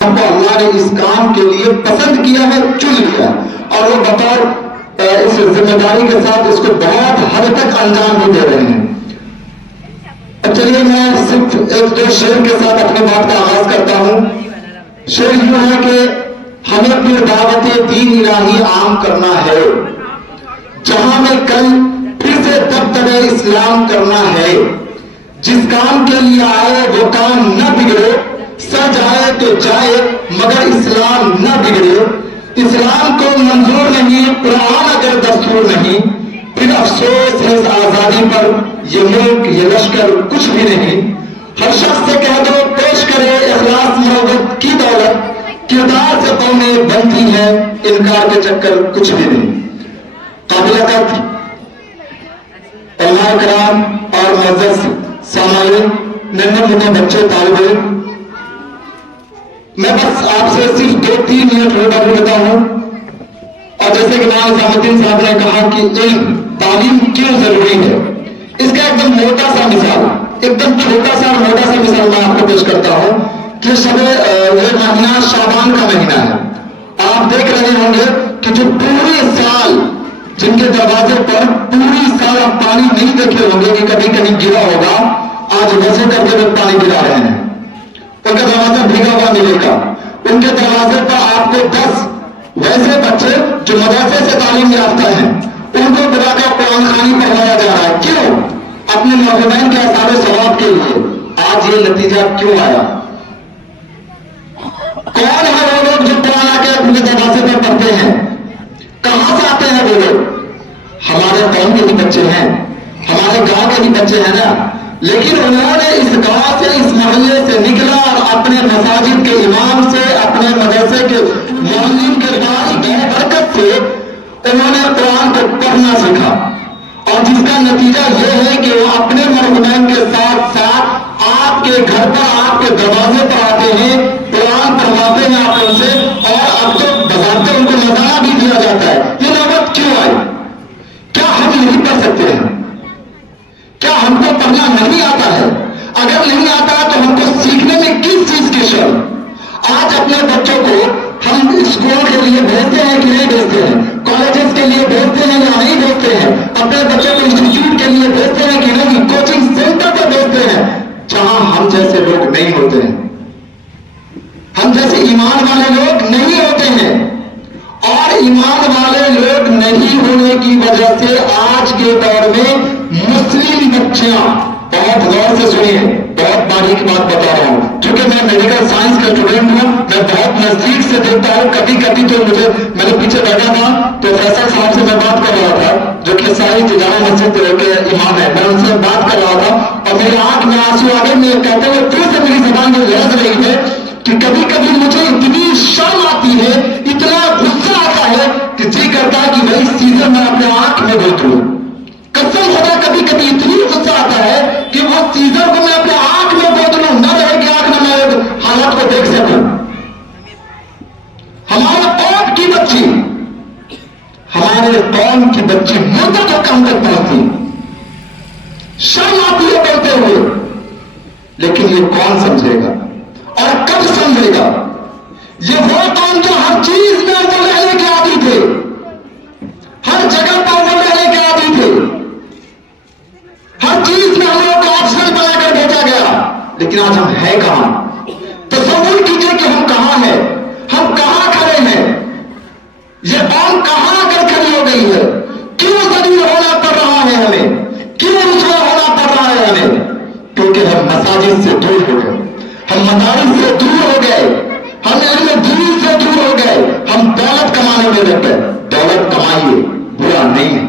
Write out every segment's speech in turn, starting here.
کو اللہ نے اس کام کے لیے پسند کیا ہے، چن لیا، اور وہ بطور اس ذمہ داری کے ساتھ اس کو بہت حد تک انجام بھی دے رہے ہیں۔ چلیے میں صرف ایک دو شعر کے ساتھ اپنی بات کا آغاز کرتا ہوں۔ شعر یوں ہے کہ ہمیں پھر دعوت دین الہی عام کرنا ہے، جہاں میں کل پھر سے دفتر اسلام کرنا ہے، جس کام کے لیے آئے وہ کام نہ بگڑے، سر جائے تو جائے مگر اسلام نہ بگڑے، اسلام کو منظور نہیں قرآن اگر دستور نہیں، پھر افسوس ہے اس آزادی پر، یہ ملک یہ لشکر کچھ بھی نہیں۔ ہر شخص سے کہہ دو پیش کرے اخلاص محبت کی دولت، کردار سے قومیں بنتی ہیں، انکار کے چکر کچھ بھی نہیں۔ قابل قدر علماء کرام اور معزز سامعین، ننھے منھے بچے، طالب علم، میں بس آپ سے صرف 2-3 منٹ روبرو کرتا ہوں۔ اور جیسے کہ مولانا نظام الدین صاحب نے کہا کہ علم تعلیم کیوں ضروری ہے، اس کا ایک دم موٹا سا مثال، ایک دم چھوٹا سا موٹا سا مثال میں آپ کو پیش کرتا ہوں کہ یہ مہینہ شعبان کا مہینہ ہے۔ آپ دیکھ رہے ہوں گے کہ جو پورے سال جن کے دروازے پر پوری سال آپ پانی نہیں دیکھے ہوں گے کہ کبھی کہیں گرا ہوگا، آج ویسے کر کے لوگ پانی گرا رہے ہیں، ان کا دروازہ بھیگا ہوا ملے گا۔ ان کے دروازے پر آپ کو 10 ویسے بچے جو مدرسے سے تعلیم یافتہ ہیں، ان کو بلا کر قرآن خوانی پڑھایا جا رہا ہے۔ کیوں؟ اپنے والدین کے اثار و ثواب کے لیے۔ آج یہ نتیجہ کیوں آیا؟ کون ہے وہ لوگ جو قرآن آ کے اپنے دروازے پر پڑھتے ہیں؟ کہاں سے آتے ہیں وہ لوگ؟ ہمارے قوم کے ہی بچے ہیں، ہمارے گاؤں کے ہی بچے ہیں نا، لیکن انہوں نے اس گاؤں سے اس محلے سے نکلا اور اپنے مساجد کے امام سے، اپنے مدرسے کے معلم کے پاس برکت سے انہوں نے قرآن کو پڑھنا سیکھا، اور جس کا نتیجہ یہ ہے کہ وہ اپنے مرحومین کے ساتھ ساتھ آپ کے گھر پر، آپ کے دروازے پر آتے ہیں، قرآن پڑھواتے ہیں آپ ان سے، اور اب تو بذات ان کو نظارہ بھی دیا جاتا ہے۔ یہ نوبت کیوں آئی؟ کیا ہم نہیں پڑھ سکتے ہیں؟ کیا ہم کو پڑھنا نہیں آتا ہے؟ اگر نہیں آتا ہے تو ہم کو سیکھنے میں کس چیز کی شرم؟ آج اپنے بچوں کو ہم اسکول کے لیے بھیجتے ہیں کہ نہیں بھیجتے ہیں، کالجز کے لیے بھیجتے ہیں یا نہیں بھیجتے ہیں، اپنے بچوں کو انسٹیٹیوٹ کے لیے بھیجتے ہیں کہ نہیں، کوچنگ سینٹر پہ بھیجتے ہیں، جہاں ہم جیسے لوگ نہیں ہوتے ہیں، ہم جیسے ایمان والے لوگ نہیں ہوتے ہیں۔ اور ایمان والے لوگ نہیں ہونے کی وجہ سے آج کے دور میں مسلم بچیاں، بہت غور سے سنیے، بہت باریک بات بتا رہا ہوں، چونکہ میں میڈیکل سائنس کا اسٹوڈنٹ ہوں، میں بہت نزدیک سے دیکھتا ہوں۔ کبھی کبھی تو میں نے پیچھے بیٹھا تھا تو فیصل صاحب سے میں بات کر رہا تھا جو کہ ساری جامع مسجد کے امام ہے، میں ان سے بات کر رہا تھا اور میری آنکھ میں آنسو آ گئے، میں کہتے ہوئے پھر سے میری زبان میں لرز رہی ہے کہ کبھی کبھی مجھے اتنی شرم آتی ہے، اتنا غصہ آتا ہے کہ جی کرتا ہے کہ وہی سیزر میں اپنے آنکھ میں بھر دوں۔ قسم خدا کبھی کبھی اتنی غصہ آتا ہے کہ وہ سیزر کو میں اپنے آنکھ میں بھر دوں، نہ رہے کہ آنکھ نہ میں حالات کو دیکھ سکوں۔ ہمارے قوم کی بچی مدت تک کم تک پہنچتی، شرم آتی ہے بولتے ہوئے، لیکن یہ کون سمجھے گا اور کب سمجھے گا؟ یہ وہ قوم جو ہر چیز میں اول رہنے کے عادی تھے، ہر جگہ پر اول رہنے کے عادی تھے، ہر چیز میں ہم لوگ کو آپشنل بنا کر بھیجا گیا، لیکن آج ہم ہیں کہاں؟ تصور کیجئے کہ ہم کہاں ہیں، ہم کہاں کھڑے ہیں، یہ قوم کہاں کر کھڑی ہو گئی ہے؟ کیوں ذلیل ہونا پڑ رہا ہے ہمیں؟ کیوں رسوا ہونا پڑ رہا ہے ہمیں؟ کیونکہ ہم مساجد سے دور ہو گئے، ہم مدارس سے دور ہو گئے، ہم علم دین سے دور ہو گئے، ہم دولت کمانے میں لگ گئے۔ دولت کمائیے، برا نہیں ہے،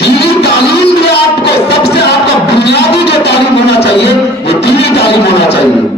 دینی تعلیم بھی آپ کو سب سے، آپ کا بنیادی جو تعلیم ہونا چاہیے وہ دینی تعلیم ہونا چاہیے۔